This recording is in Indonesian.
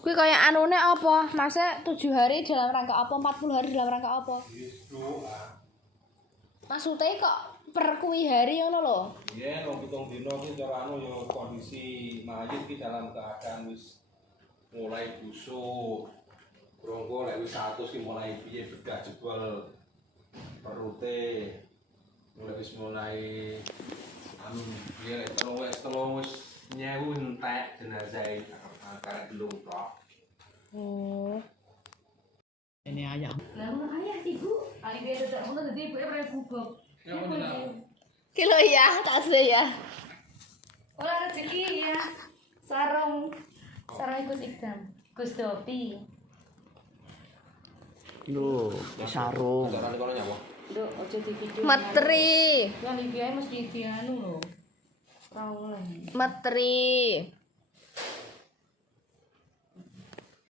Kuwi kaya anune apa? Masa 7 hari dalam rangka apa? 40 hari dalam rangka apa? Maksudnya kok per kuwi hari ngono lho. Iya, wong 7 dina iki cara anu ya kondisi mayit iki dalam keadaan wis mulai busuk. Brongko lek wis 100 ki mulai piye bedah jebol perute. Mulai wis mulai anu piye lek telung wis nyewu entek jenazah karek belum tok. Oh. Ini ayam. Lah ngono ayah Ibu. Ali dia dadak ngono dadi ibuke ora gubuk. Kilo ya, tak ya. Ora rezeki ya. Sarung Gus Ikdam. Gus Dopi. Lho, sarung. Carane kono nyapa? Nduk aja dikidul. Metri. Lah iki ae mesti dianu lho. Ora oleh. Metri.